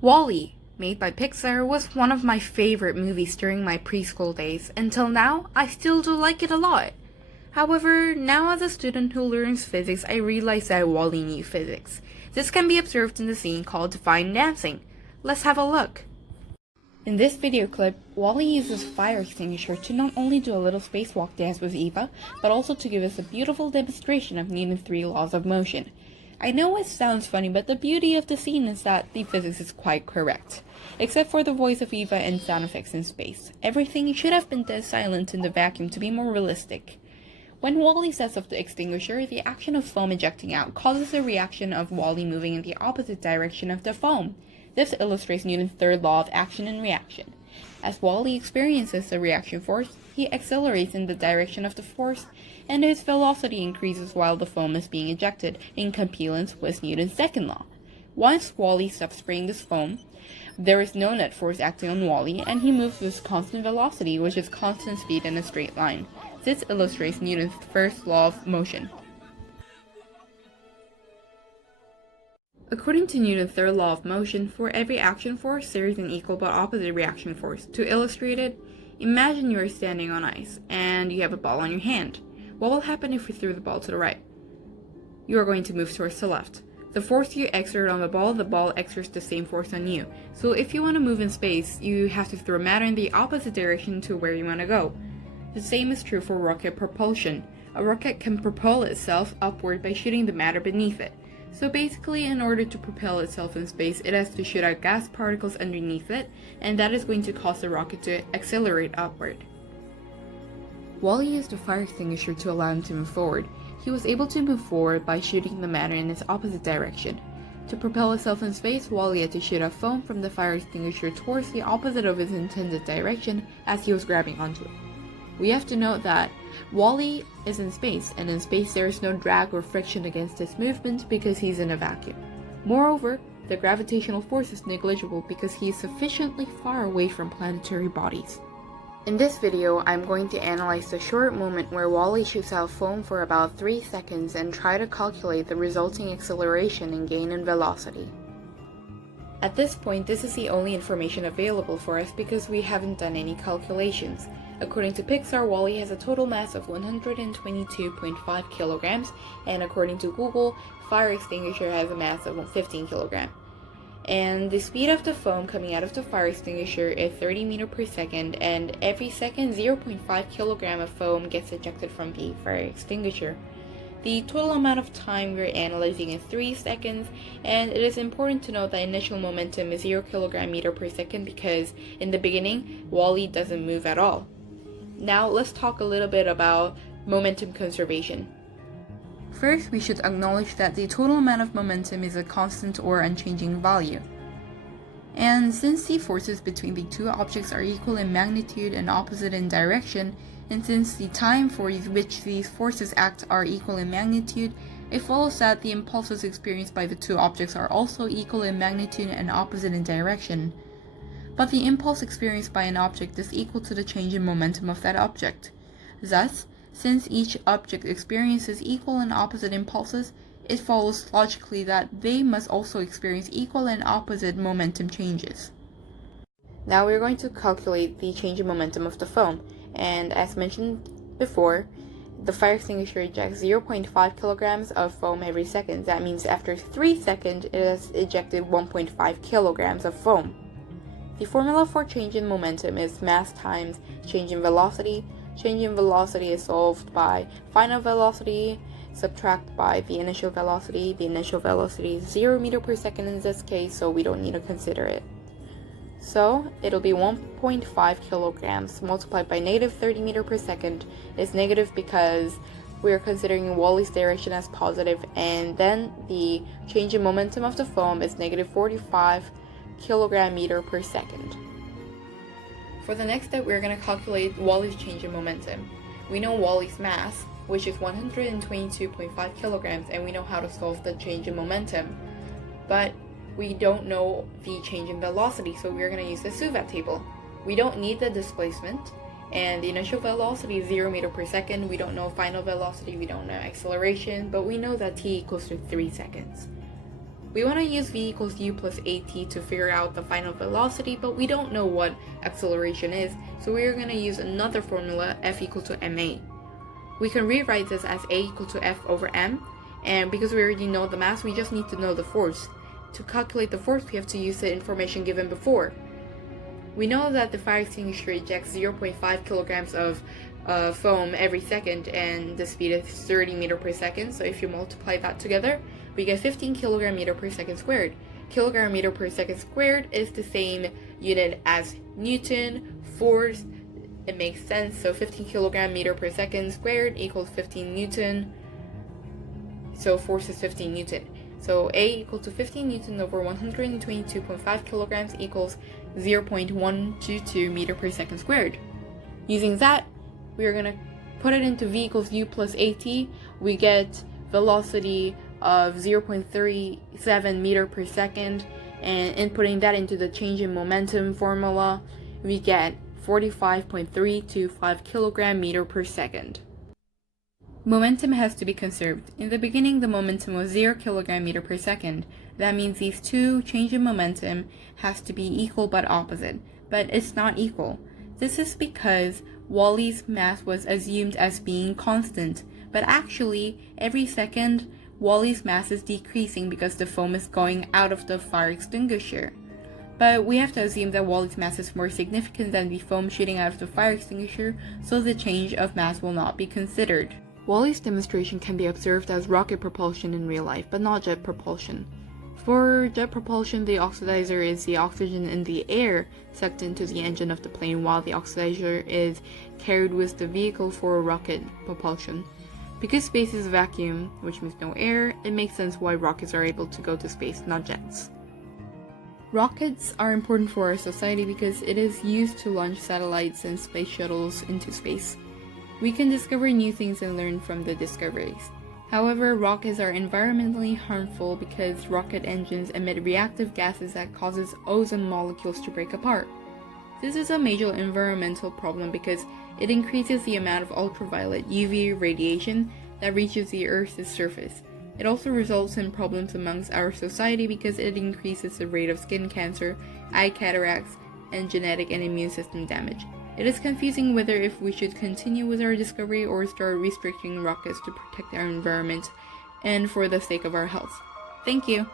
Wally, made by Pixar, was one of my favorite movies during my preschool days. Until now, I still do like it a lot. However, now as a student who learns physics, I realize that Wally knew physics. This can be observed in the scene called Divine Dancing. Let's have a look. In this video clip, Wally uses a fire extinguisher to not only do a little spacewalk dance with Eva, but also to give us a beautiful demonstration of Newton's 3 laws of motion. I know it sounds funny, but the beauty of the scene is that the physics is quite correct. Except for the voice of Eva and sound effects in space. Everything should have been dead silent in the vacuum to be more realistic. When Wally sets off the extinguisher, the action of foam ejecting out causes a reaction of Wally moving in the opposite direction of the foam. This illustrates Newton's third law of action and reaction. As Wally experiences the reaction force, he accelerates in the direction of the force, and his velocity increases while the foam is being ejected, in compliance with Newton's second law. Once Wally stops spraying this foam, there is no net force acting on Wally, and he moves with constant velocity, which is constant speed in a straight line. This illustrates Newton's first law of motion. According to Newton's third law of motion, for every action force, there is an equal but opposite reaction force. To illustrate it, imagine you are standing on ice, and you have a ball on your hand. What will happen if you throw the ball to the right? You are going to move towards the left. The force you exert on the ball exerts the same force on you. So if you want to move in space, you have to throw matter in the opposite direction to where you want to go. The same is true for rocket propulsion. A rocket can propel itself upward by shooting the matter beneath it. So basically, in order to propel itself in space, it has to shoot out gas particles underneath it, and that is going to cause the rocket to accelerate upward. Wally used a fire extinguisher to allow him to move forward. He was able to move forward by shooting the matter in its opposite direction. To propel itself in space, Wally had to shoot out foam from the fire extinguisher towards the opposite of his intended direction as he was grabbing onto it. We have to note that Wally is in space, and in space there is no drag or friction against his movement because he's in a vacuum. Moreover, the gravitational force is negligible because he is sufficiently far away from planetary bodies. In this video, I'm going to analyze the short moment where Wally shoots out foam for about 3 seconds and try to calculate the resulting acceleration and gain in velocity. At this point, this is the only information available for us because we haven't done any calculations. According to Pixar, Wally has a total mass of 122.5 kilograms, and according to Google, fire extinguisher has a mass of 15 kilograms. And the speed of the foam coming out of the fire extinguisher is 30 meters per second, and every second 0.5 kilogram of foam gets ejected from the fire extinguisher. The total amount of time we're analyzing is 3 seconds, and it is important to note that initial momentum is 0 kilogram meter per second because in the beginning, Wally doesn't move at all. Now let's talk a little bit about momentum conservation. First, we should acknowledge that the total amount of momentum is a constant or unchanging value. And since the forces between the two objects are equal in magnitude and opposite in direction, and since the time for which these forces act are equal in magnitude, it follows that the impulses experienced by the two objects are also equal in magnitude and opposite in direction. But the impulse experienced by an object is equal to the change in momentum of that object. Thus, since each object experiences equal and opposite impulses, it follows logically that they must also experience equal and opposite momentum changes. Now we're going to calculate the change in momentum of the foam, and as mentioned before, the fire extinguisher ejects 0.5 kilograms of foam every second. That means after 3 seconds, it has ejected 1.5 kilograms of foam. The formula for change in momentum is mass times change in velocity. Change in velocity is solved by final velocity subtract by the initial velocity. The initial velocity is 0 meter per second in this case, so we don't need to consider it. So it'll be 1.5 kilograms multiplied by negative 30 meter per second is negative because we're considering Wally's direction as positive, and then the change in momentum of the foam is negative 45 kilogram meter per second. For the next step, we're going to calculate Wally's change in momentum. We know Wally's mass, which is 122.5 kilograms, and we know how to solve the change in momentum. But we don't know the change in velocity, so we're going to use the SUVAT table. We don't need the displacement, and the initial velocity is 0 meter per second. We don't know final velocity, we don't know acceleration, but we know that t equals to 3 seconds. We want to use v equals u plus at to figure out the final velocity, but we don't know what acceleration is, so we're going to use another formula, F equal to ma. We can rewrite this as a equal to F over m, and because we already know the mass, we just need to know the force. To calculate the force, we have to use the information given before. We know that the fire extinguisher ejects 0.5 kilograms of foam every second, and the speed is 30 meters per second, so if you multiply that together, we get 15 kilogram meter per second squared. Kilogram meter per second squared is the same unit as Newton. Force, it makes sense, so 15 kilogram meter per second squared equals 15 Newton. So force is 15 Newton. So A equal to 15 Newton over 122.5 kilograms equals 0.122 meter per second squared. Using that, we are going to put it into v equals u plus at. We get velocity of 0.37 meter per second, and inputting that into the change in momentum formula, we get 45.325 kilogram meter per second. Momentum has to be conserved. In the beginning, the momentum was 0 kilogram meter per second. That means these two change in momentum has to be equal but opposite, but it's not equal. This is because Wally's mass was assumed as being constant, but actually, every second, Wally's mass is decreasing because the foam is going out of the fire extinguisher. But we have to assume that Wally's mass is more significant than the foam shooting out of the fire extinguisher, so the change of mass will not be considered. Wally's demonstration can be observed as rocket propulsion in real life, but not jet propulsion. For jet propulsion, the oxidizer is the oxygen in the air sucked into the engine of the plane, while the oxidizer is carried with the vehicle for rocket propulsion. Because space is a vacuum, which means no air, it makes sense why rockets are able to go to space, not jets. Rockets are important for our society because it is used to launch satellites and space shuttles into space. We can discover new things and learn from the discoveries. However, rockets are environmentally harmful because rocket engines emit reactive gases that causes ozone molecules to break apart. This is a major environmental problem because it increases the amount of ultraviolet UV radiation that reaches the Earth's surface. It also results in problems amongst our society because it increases the rate of skin cancer, eye cataracts, and genetic and immune system damage. It is confusing whether if we should continue with our discovery or start restricting rockets to protect our environment and for the sake of our health. Thank you!